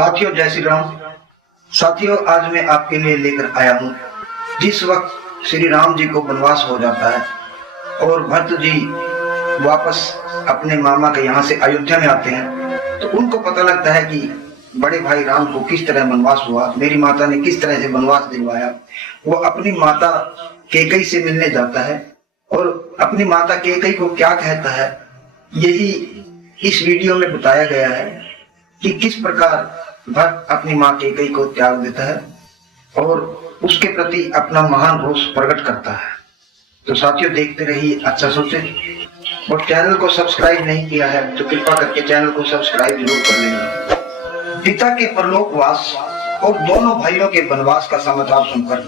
साथियों जय श्री राम। साथियों आज मैं आपके लिए लेकर आया हूँ जिस वक्त श्री राम जी को वनवास हो जाता है और भरत जी वापस अपने मामा के यहाँ से अयोध्या में आते हैं तो उनको पता लगता है कि बड़े भाई राम को किस तरह वनवास हुआ, मेरी माता ने किस तरह से वनवास दिलवाया। वो अपनी माता कैकेयी से मिलने जाता है और अपनी माता कैकेयी को क्या कहता है यही इस वीडियो में बताया गया है कि किस प्रकार भरत अपनी माँ कैकेयी को त्याग देता है और उसके प्रति अपना महान रोष प्रकट करता है। तो साथियों देखते रहिए, अच्छा सोचे। और चैनल को सब्सक्राइब नहीं किया है तो कृपा करके चैनल को सब्सक्राइब जरूर कर लेना। पिता के परलोकवास और दोनों भाइयों के वनवास का समाचार सुनकर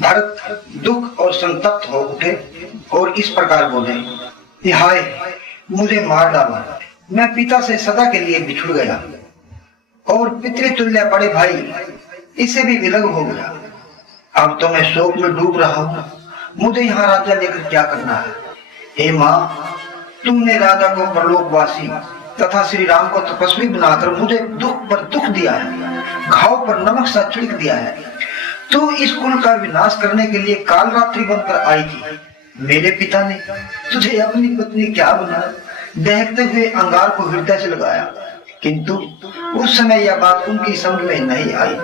भरत दुख और संतप्त हो उठे और इस प्रकार बोले, हाय मुझे मार डाला, मैं पिता से सदा के लिए बिछुड़ गया और पितृतुल्य बड़े भाई इसे भी विलग हो गया। अब तो मैं शोक में डूब रहा हूँ, मुझे यहाँ राजा लेकर क्या करना है। हे माँ, तुमने राजा को परलोकवासी तथा श्री राम को तपस्वी बनाकर मुझे दुख पर दुख दिया है, घाव पर नमक सा छिड़क दिया है। तू इस कुल का विनाश करने के लिए काल रात्रि बनकर आई थी। मेरे पिता ने तुझे अपनी पत्नी क्या बनाया, दहकते हुए अंगार को हृदय से लगाया, किंतु उस समय यह बात उनकी समझ में नहीं आई।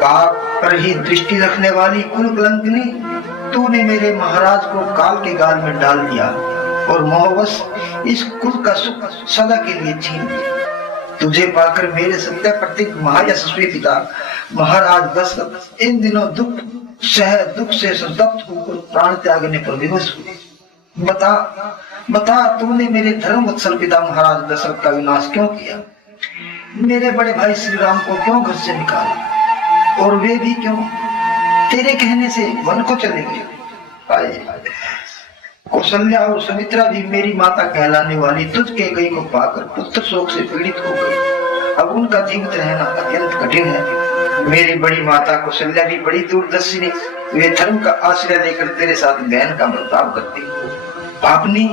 पाप पर ही दृष्टि रखने वाली कुल कलंकनी, तूने मेरे महाराज को काल के गाल में डाल दिया और मोहवश इस कुल का सुख सदा के लिए छीन लिया। तुझे पाकर मेरे सत्य प्रतीक महायशस्वी पिता महाराज दशरथ इन दिनों दुख से संतप्त होकर प्राण त्यागने पर विवश हुए। बता तूने मेरे धर्म वत्सल पिता महाराज दशरथ का विनाश क्यों किया? मेरे बड़े भाई श्री राम को क्यों घर से निकाला और वे भी क्यों तेरे कहने से वन को चले गए? कौशल्या और सुमित्रा भी मेरी माता कहलाने वाली तुझ कैकेयी को पाकर पुत्र शोक से पीड़ित हो गई। अब उनका जीवित रहना अत्यंत कठिन है। मेरी बड़ी माता कौशल्या भी बड़ी दूरदर्शिनी, वे धर्म का आश्रय लेकर तेरे साथ बहन का बर्ताव करती। पापनी,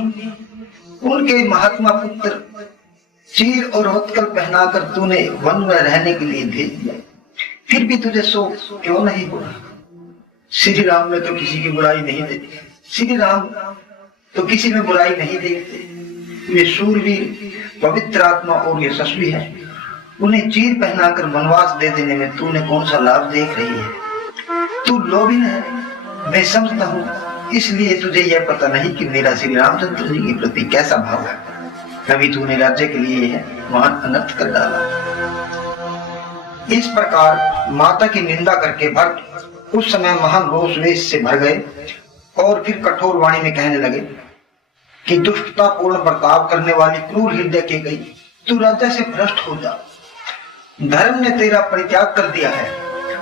उनके महात्मा पुत्र चीर और हथकल पहनाकर तूने वन में रहने के लिए भेज दिया, फिर भी तुझे शोक क्यों नहीं हुआ? श्री राम में तो किसी की बुराई नहीं देखती, श्री राम तो किसी में बुराई नहीं देखते। वे शूरवीर पवित्र आत्मा और यशस्वी है, उन्हें चीर पहनाकर वनवास दे देने में तूने कौन सा लाभ देख रही है? तू लोभी है, मैं समझता हूँ, इसलिए तुझे यह पता नहीं कि मेरा श्री रामचंद्र जी के प्रति कैसा भाव है। कभी तूने राज्य के लिए यह महान अनर्थ कर डाला। इस प्रकार माता की निंदा करके भरत उस समय महान रोष वेश से भर गए और फिर कठोर वाणी में कहने लगे कि दुष्टता पूर्ण बर्ताव करने वाली क्रूर हृदय के गई, तू राज्य से भ्रष्ट हो जा। धर्म ने तेरा परित्याग कर दिया है,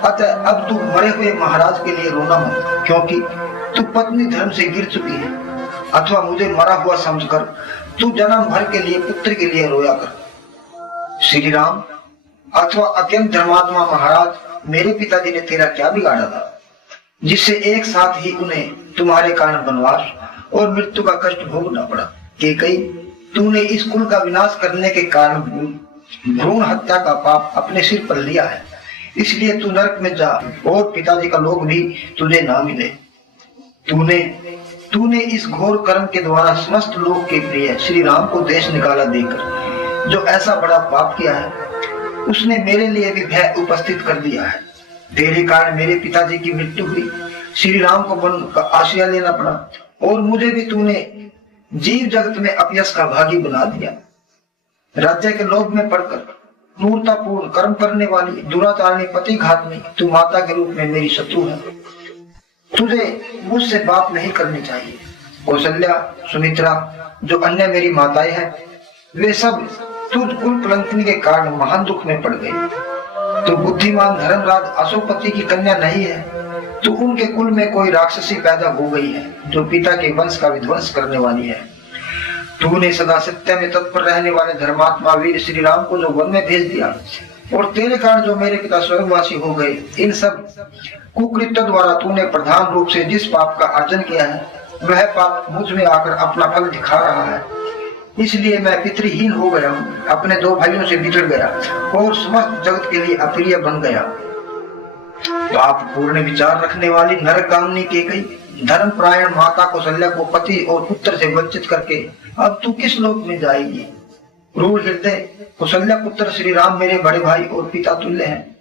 अतः अब तू मरे हुए महाराज के लिए रोना मत, क्योंकि तू पत्नी धर्म से गिर चुकी है। अथवा मुझे मरा हुआ समझकर तू जन्म भर के लिए पुत्र के लिए रोया कर। श्री राम अथवा अत्यंत धर्मात्मा महाराज, मेरे पिताजी ने तेरा क्या बिगाड़ा था जिससे एक साथ ही उन्हें तुम्हारे कारण वनवास और मृत्यु का कष्ट भोगना पड़ा? कैकेयी, तूने इस कुल का विनाश करने के कारण भ्रूण हत्या का पाप अपने सिर पर लिया है, इसलिए तू नरक में जा और पिताजी का लोक भी तुझे ना मिले। तूने इस घोर कर्म के द्वारा समस्त लोक के प्रिय श्री राम को देश निकाला देकर जो ऐसा बड़ा पाप किया है, उसने मेरे लिए भी भय उपस्थित कर दिया है। तेरे कारण मेरे पिताजी की मृत्यु हुई, श्री राम को वन का आश्रय लेना पड़ा और मुझे भी तूने जीव जगत में अपयश का भागी बना दिया। राज्य के लोभ में पड़कर क्रूरतापूर्ण कर्म करने वाली दुराचारणी पति घातनी तू माता के रूप में मेरी शत्रु है। तुझे मुझसे बात नहीं करनी चाहिए। कौशल्या, सुमित्रा, जो अन्य मेरी माताएं हैं, वे सब तुझ कुल कलंकनी के कारण महान दुख में पड़ गई। तो बुद्धिमान धर्मराज अशोकपति की कन्या नहीं है, तो उनके कुल में कोई राक्षसी पैदा हो गई है जो पिता के वंश का विध्वंस करने वाली है। तूने सदा सत्य में तत्पर रहने वाले धर्मात्मा वीर श्री राम को जो वन में भेज दिया और तेरे कारण जो मेरे पिता स्वर्गवासी हो गए, इन सब कुकृत्य द्वारा तूने प्रधान रूप से जिस पाप का अर्जन किया है, वह पाप मुझ में आकर अपना फल दिखा रहा है। इसलिए मैं पितृहीन हो गया हूँ, अपने दो भाइयों से बिछड़ गया और समस्त जगत के लिए अप्रिय बन गया। तो आप पूर्ण विचार रखने वाली नरकामिनी केकई, धर्म परायण माता कौशल्या को पति और पुत्र से वंचित करके अब तू किस लोक में जाएगी? क्रूर हृदय कौशल्या पुत्र श्री राम मेरे बड़े भाई और पिता तुल्य हैं।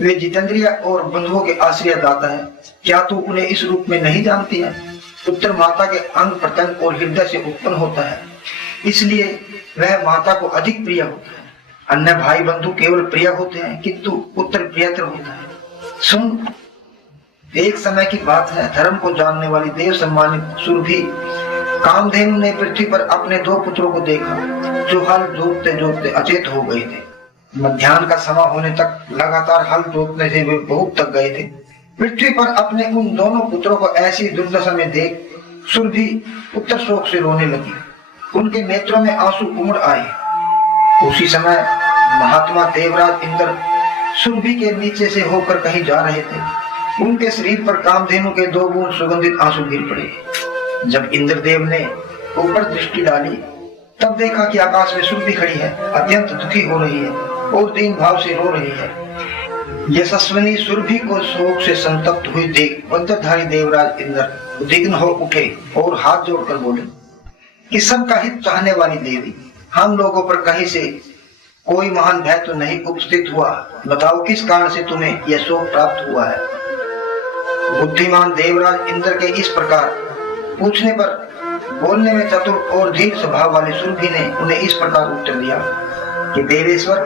वे जितेंद्रिय और बंधुओं के आश्रय दाता है। क्या तू उन्हें इस रूप में नहीं जानती है? पुत्र माता के अंग प्रत्यंग और हृदय से उत्पन्न होता है, इसलिए वह माता को अधिक प्रिय होता है। अन्य भाई बंधु केवल प्रिय होते हैं, किंतु पुत्र प्रियतर होता है। सुन, एक समय की बात है, धर्म को जानने वाली देव सम्मानित सुरभि कामधेनु ने पृथ्वी पर अपने दो पुत्रों को देखा, जो हल जोतते जोतते अचेत हो गए थे। मध्याह्न का समय होने तक लगातार हल जोतने से वे बहुत थक गए थे। पृथ्वी पर अपने उन दोनों पुत्रों को ऐसी दुर्दशा में देख सुरभि पुत्र शोक से रोने लगी। उनके नेत्रों में आंसू उमड़ आए। उसी समय महात्मा देवराज इंद्र सुरभि के नीचे से होकर कहीं जा रहे थे। उनके शरीर पर कामधेनु के दो बूंद सुगंधित आंसू गिर पड़े। जब इंद्रदेव ने ऊपर दृष्टि डाली, तब देखा कि आकाश में सुरभि खड़ी है, अत्यंत दुखी हो रही है और दीन भाव से रो रही है। यशस्विनी सुरभि को शोक से संतप्त हुई देख वज्रधारी देवराज इंद्र उद्विग्न हो उठे और हाथ जोड़कर बोले कि सबका हित चाहने वाली देवी, हम लोगों पर कहीं से कोई महान भय तो नहीं उपस्थित हुआ? बताओ किस कारण से तुम्हें यह शोक प्राप्त हुआ है? बुद्धिमान देवराज इंद्र के इस प्रकार पूछने पर बोलने में चतुर और धीर स्वभाव वाली सुरभि ने उन्हें इस प्रकार उत्तर दिया कि देवेश्वर,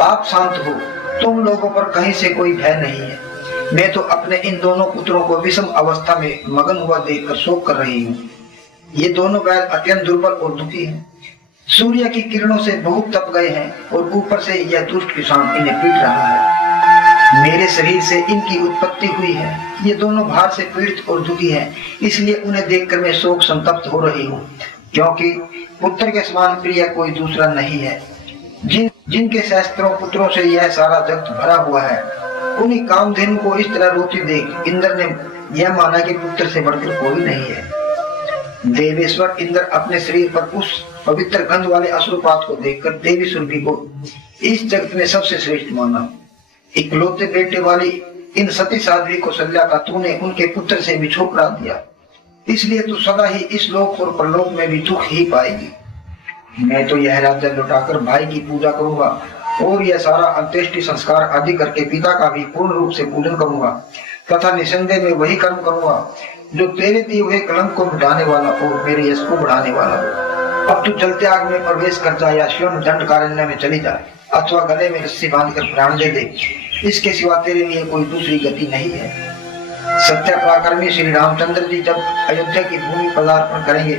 आप शांत हो, तुम लोगों पर कहीं से कोई भय नहीं है। मैं तो अपने इन दोनों पुत्रों को विषम अवस्था में मगन हुआ देखकर शोक कर रही हूँ। ये दोनों बैल अत्यंत दुर्बल और दुखी हैं। सूर्य की किरणों से बहुत तप गए हैं और ऊपर से यह दुष्ट किसान इन्हें पीट रहा है। मेरे शरीर से इनकी उत्पत्ति हुई है। ये दोनों भार से पीड़ित और दुखी हैं, इसलिए उन्हें देखकर मैं शोक संतप्त हो रही हूँ, क्योंकि पुत्र के समान प्रिय कोई दूसरा नहीं है। जिनके सहस्त्रों पुत्रों से यह सारा जगत भरा हुआ है, उन्हीं कामधेनु को इस तरह रोती देख इंद्र ने यह माना कि पुत्र से बढ़कर कोई नहीं है। देवेश्वर इंद्र अपने शरीर पर उस पवित्र गंध वाले अश्रुपात को देखकर देवी सुरभि को इस जगत में सबसे श्रेष्ठ माना। इकलौते बेटे वाली इन सती साध्वी कौशल्या का तूने उनके पुत्र से भी ठुकरा दिया, इसलिए तू सदा ही इस लोक और परलोक में भी दुख ही पाएगी। मैं तो यह राज्य लौटाकर भाई की पूजा करूंगा और यह सारा अंत्येष्टि संस्कार आदि करके पिता का भी पूर्ण रूप से पूजन करूंगा तथा निसंदेह में वही कर्म करूंगा जो तेरे दिए हुए कलंक को मिटाने वाला और मेरे यश को बढ़ाने वाला हो। अब तू चलते आग में प्रवेश कर जा या स्वयं दंडकारण्य में चली जाए अथवा गले में रस्सी बांधकर प्राण दे दे, इसके सिवा तेरे लिए कोई दूसरी गति नहीं है। सत्य पराक्रमी श्री रामचंद्र जी जब अयोध्या की भूमि पदार्पण करेंगे,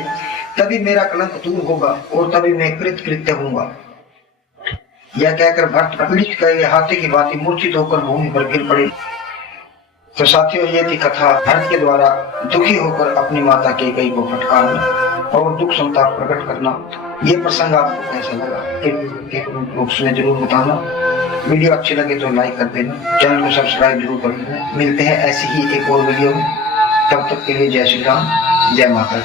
तभी मेरा कलंक दूर होगा और तभी मैं कृत कृत्य होऊंगा। यह कहकर भक्त पीड़ित गए हाथी की भांति मूर्छित होकर भूमि पर गिर पड़े। तो साथियों, ये थी कथा भरत के द्वारा दुखी होकर अपनी माता कैकेयी को फटकारना और दुख संताप प्रकट करना। ये प्रसंग आपको कैसा लगा एक रूप में जरूर बताना। वीडियो अच्छी लगे तो लाइक कर देना, चैनल को सब्सक्राइब जरूर कर देना। मिलते हैं ऐसी ही एक और वीडियो में, तब तक के लिए जय श्री राम, जय माता दी।